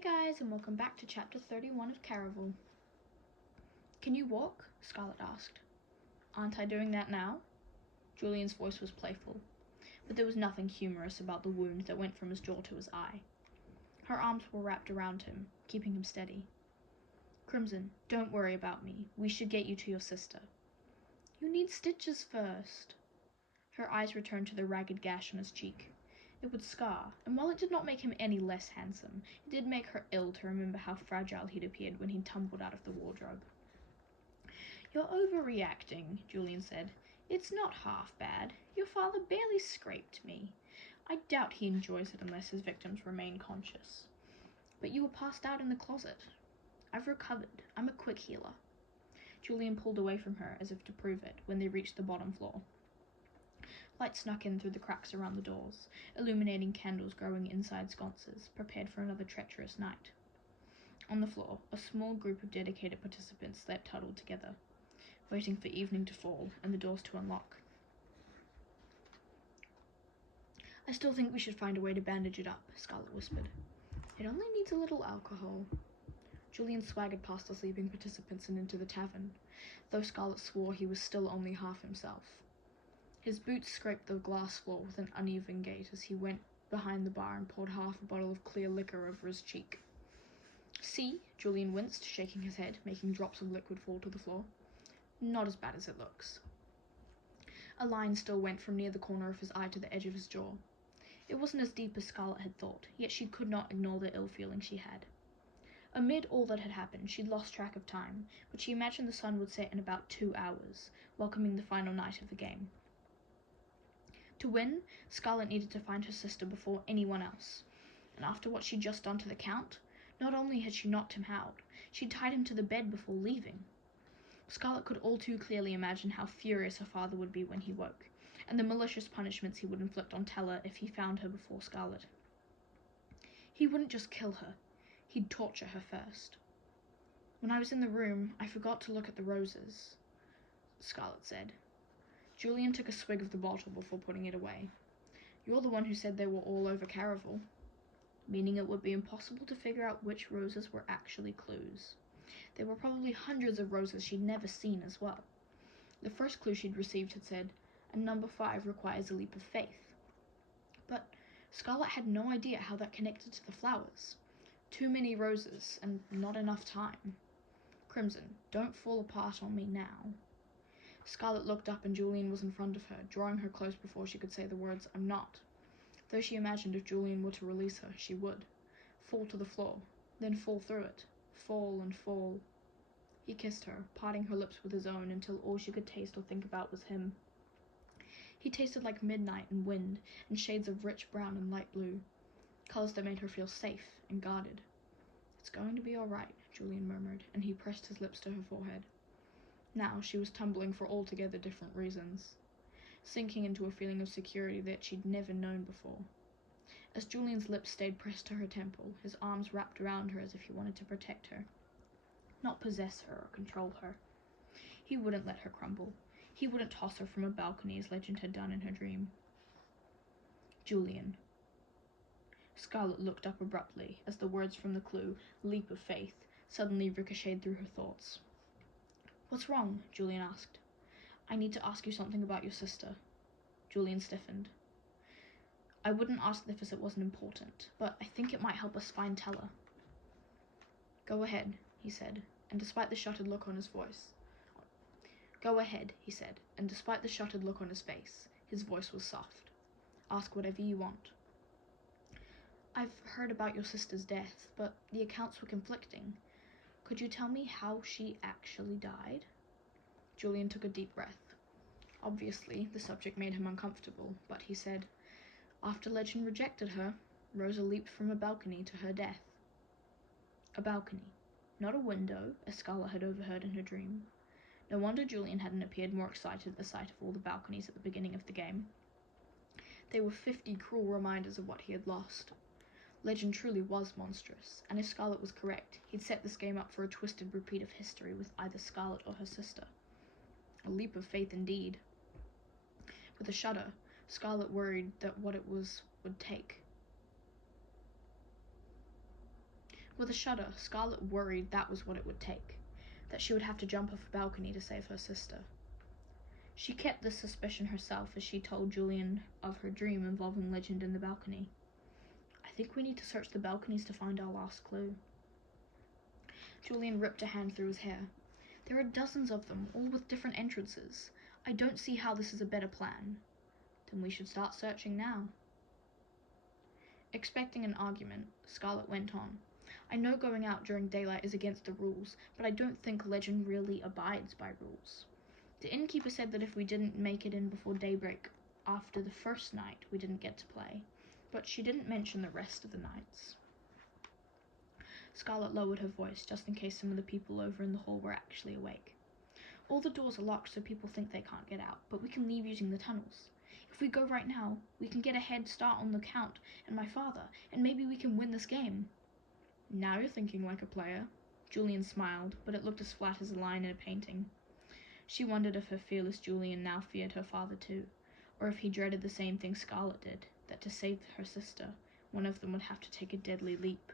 Hey guys, and welcome back to chapter 31 of Caraval. Can you walk? Scarlet asked. Aren't I doing that now? Julian's voice was playful, but there was nothing humorous about the wound that went from his jaw to his eye. Her arms were wrapped around him, keeping him steady. Crimson, don't worry about me. We should get you to your sister. You need stitches first. Her eyes returned to the ragged gash on his cheek. It would scar, and while it did not make him any less handsome, it did make her ill to remember how fragile he'd appeared when he'd tumbled out of the wardrobe. You're overreacting, Julian said. It's not half bad. Your father barely scraped me. I doubt he enjoys it unless his victims remain conscious. But you were passed out in the closet. I've recovered. I'm a quick healer. Julian pulled away from her as if to prove it when they reached the bottom floor. Light snuck in through the cracks around the doors, illuminating candles growing inside sconces, prepared for another treacherous night. On the floor, a small group of dedicated participants slept huddled together, waiting for evening to fall and the doors to unlock. I still think we should find a way to bandage it up, Scarlet whispered. It only needs a little alcohol. Julian swaggered past the sleeping participants and into the tavern, though Scarlet swore he was still only half himself. His boots scraped the glass floor with an uneven gait as he went behind the bar and poured half a bottle of clear liquor over his cheek. See? Julian winced, shaking his head, making drops of liquid fall to the floor. Not as bad as it looks. A line still went from near the corner of his eye to the edge of his jaw. It wasn't as deep as Scarlet had thought, yet she could not ignore the ill feeling she had. Amid all that had happened, she'd lost track of time, but she imagined the sun would set in about 2 hours, welcoming the final night of the game. To win, Scarlet needed to find her sister before anyone else, and after what she'd just done to the Count, not only had she knocked him out, she'd tied him to the bed before leaving. Scarlet could all too clearly imagine how furious her father would be when he woke, and the malicious punishments he would inflict on Teller if he found her before Scarlet. He wouldn't just kill her, he'd torture her first. When I was in the room, I forgot to look at the roses, Scarlet said. Julian took a swig of the bottle before putting it away. You're the one who said they were all over Caraval, meaning it would be impossible to figure out which roses were actually clues. There were probably hundreds of roses she'd never seen as well. The first clue she'd received had said, and number 5 requires a leap of faith. But Scarlet had no idea how that connected to the flowers. Too many roses, and not enough time. Crimson, don't fall apart on me now. Scarlet looked up and Julian was in front of her, drawing her close before she could say the words, I'm not. Though she imagined if Julian were to release her, she would. Fall to the floor, then fall through it. Fall and fall. He kissed her, parting her lips with his own until all she could taste or think about was him. He tasted like midnight and wind, and shades of rich brown and light blue, colors that made her feel safe and guarded. It's going to be all right, Julian murmured, and he pressed his lips to her forehead. Now she was tumbling for altogether different reasons, sinking into a feeling of security that she'd never known before. As Julian's lips stayed pressed to her temple, his arms wrapped around her as if he wanted to protect her, not possess her or control her. He wouldn't let her crumble. He wouldn't toss her from a balcony as Legend had done in her dream. Julian. Scarlet looked up abruptly as the words from the clue, leap of faith, suddenly ricocheted through her thoughts. What's wrong? Julian asked. I need to ask you something about your sister. Julian stiffened. I wouldn't ask this if it wasn't important, but I think it might help us find Teller. Go ahead, he said, and despite the shuttered look on his voice. Go ahead, he said, and despite the shuttered look on his face, his voice was soft. Ask whatever you want. I've heard about your sister's death, but the accounts were conflicting. Could you tell me how she actually died? Julian took a deep breath. Obviously, the subject made him uncomfortable, but he said, After Legend rejected her, Rosa leaped from a balcony to her death. A balcony, not a window, as Scarlet had overheard in her dream. No wonder Julian hadn't appeared more excited at the sight of all the balconies at the beginning of the game. They were 50 cruel reminders of what he had lost. Legend truly was monstrous, and if Scarlet was correct, he'd set this game up for a twisted repeat of history with either Scarlet or her sister. A leap of faith indeed. With a shudder, Scarlet worried that what it was would take. With a shudder, Scarlet worried that was what it would take, that she would have to jump off a balcony to save her sister. She kept this suspicion herself as she told Julian of her dream involving Legend in the balcony. I think we need to search the balconies to find our last clue. Julian ripped a hand through his hair. There are dozens of them, all with different entrances. I don't see how this is a better plan. Then we should start searching now. Expecting an argument, Scarlet went on. I know going out during daylight is against the rules, but I don't think Legend really abides by rules. The innkeeper said that if we didn't make it in before daybreak after the first night, we didn't get to play, but she didn't mention the rest of the nights. Scarlet lowered her voice, just in case some of the people over in the hall were actually awake. All the doors are locked so people think they can't get out, but we can leave using the tunnels. If we go right now, we can get a head start on the Count and my father, and maybe we can win this game. Now you're thinking like a player. Julian smiled, but it looked as flat as a line in a painting. She wondered if her fearless Julian now feared her father too, or if he dreaded the same thing Scarlet did, that to save her sister, one of them would have to take a deadly leap.